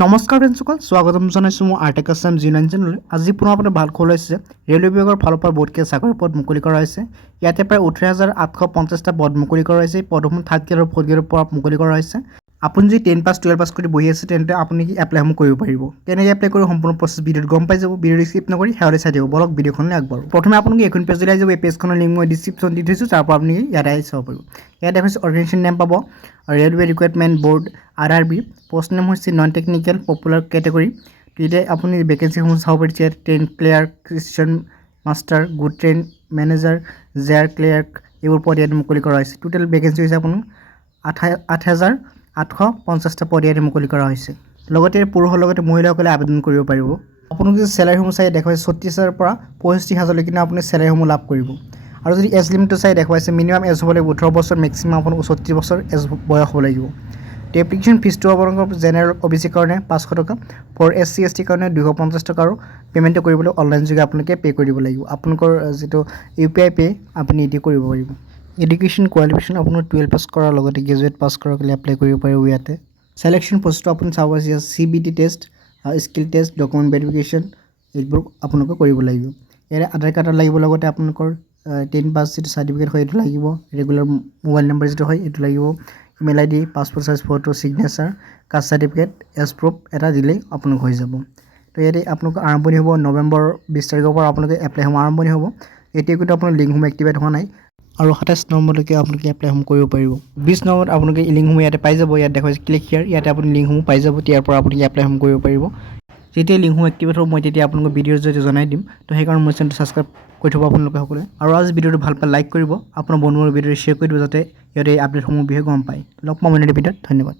নমস্কাৰ ফ্ৰেণ্ডসকল, স্বাগতম জনাইছোঁ মোৰ আৰ্টেক আছাম জি9 চেনেললৈ। আজি পুনৰ আপোনাৰ ভাল খবৰ লৈছে। ৰেলৱে বিভাগৰ ফালৰ পৰা বহুতকেইটা চাকৰি পদ মুকলি কৰা হৈছে। ইয়াতে প্ৰায় 18,850টা পদ মুকলি কৰা হৈছে। পদসমূহ থাৰ্ড গ্ৰেড আৰু ফ'ৰ্থ গ্ৰেডৰ পৰা মুকলি কৰা হৈছে। আপুনি যদি 10 পাছ 12 পাছ কৰি বহি আছে তেন্তে আপুনি এপ্লাইসমূহ কৰিব পাৰিব। কেনেকৈ এপ্লাই কৰি সম্পূৰ্ণ প্ৰচেছ ভিডিঅ'ত গম পাই যাব। ভিডিঅ'টো স্কিপ নকৰি শেষলৈ চাই দিব। বলক ভিডিঅ'খনলৈ আগবাঢ়ো। প্ৰথমে আপোনালোকে এইখন পেজলৈ যাব। এই পেজখনৰ লিংক মই ডিছক্ৰিপশ্যন দি থৈছোঁ, তাৰ পৰা আপুনি ইয়াতে আহি চাব পাৰিব। ইয়াতে হৈছে অৰ্গেনাইজেশ্যন নেম পাব, railway recruitment board RRB, post name হৈছে নন টেকনিকেল পপুলাৰ কেটেগৰী। তেতিয়া আপুনি ভেকেঞ্চিসমূহ চাব পাৰিছে। ইয়াত train clerk, station master, good train manager, জেয়াৰ ক্লিয়াৰ্ক এইবোৰ পদ ইয়াত মুকলি কৰা হৈছে। টোটেল ভেকেঞ্চি হৈছে আপোনাৰ 8,850টা পদ ইয়াত মুকলি কৰা হৈছে। লগতে পুৰুষৰ লগতে মহিলাসকলে আবেদন কৰিব পাৰিব। আপোনালোকে যদি চেলাৰীসমূহ চাই দেখুৱাইছে 36,000ৰ পৰা 65,000লৈকে আপুনি চেলাৰীসমূহ লাভ কৰিব। আৰু যদি এজ লিমিটটো চাই দেখুৱাইছে মিনিমাম এজ হ'ব লাগিব 18 বছৰ, মেক্সিমাম আপোনাৰ 34 বছৰ এজ বয়স হ'ব লাগিব। এপ্লিকেশ্যন ফিজটো আপোনালোকৰ জেনেৰেল OBC কাৰণে 500 টকা, ফৰ SC ST কাৰণে 250 টকা, আৰু পে'মেণ্টটো কৰিবলৈ অনলাইন যোগে আপোনালোকে পে' কৰি দিব লাগিব। আপোনালোকৰ যিটো UPI পে' আপুনি এটি কৰিব পাৰিব। এডুকেশ্যন কোৱালিফিকেশ্যন আপোনাৰ 12 পাছ কৰাৰ লগতে গ্ৰেজুৱেট পাছ কৰাকৈ এপ্লাই কৰিব পাৰিব। ইয়াতে ছিলেকশ্যন প্ৰচেছটো আপুনি চাব পাৰিছে। CBT test, skill test, document verification এইবোৰ আপোনালোকে কৰিব লাগিব। ইয়াৰে আধাৰ কাৰ্ড লাগিব, লগতে আপোনালোকৰ 10 পাছ যিটো চাৰ্টিফিকেট হয় এইটো লাগিব, ৰেগুলাৰ মোবাইল নম্বৰ যিটো হয় এইটো লাগিব, email ID, passport size photo, signature, caste certificate, age proof এটা দিলেই আপোনালোক হৈ যাব। তো ইয়াতে আপোনালোকৰ আৰম্ভণি হ'ব নৱেম্বৰ 20 তাৰিখৰ পৰা আপোনালোকে এপ্লাইসমূহ আৰম্ভণি হ'ব। এতিয়া কিন্তু আপোনাৰ লিংকসমূহ এক্টিভেট হোৱা নাই, আৰু 27 নৱেম্বৰলৈকে আপোনালোকে এপ্লাইসমূহ কৰিব পাৰিব। 20 নৱেম্বৰত আপোনালোকে লিংকসমূহ ইয়াতে পাই যাব। ইয়াত দেখুৱাইছে ক্লিক হিয়াৰ, ইয়াতে আপুনি লিংকসমূহ পাই যাব। ইয়াৰ পৰা আপুনি এপ্লাইসমূহ কৰিব পাৰিব। যেতিয়া লিংকসমূহ এক্টিভেট হ'ব মই তেতিয়া আপোনালোকক ভিডিঅ'ৰ জৰিয়তে জনাই দিম। তো সেইকাৰণে মোৰ চেনেলটো ছাবস্ক্ৰাইব কৰি থ'ব আপোনালোকে সকলোৱে। আৰু আজি ভিডিঅ'টো ভাল পালে লাইক কৰিব, আপোনাৰ বন্ধুৰ ভিডিঅ'টো শ্বেয়াৰ কৰি দিব যাতে সিহঁতে এই আপডেটসমূহৰ বিষয়ে গম পায়। লগ পাম অন্য ভিডিঅ'ত। ধন্যবাদ।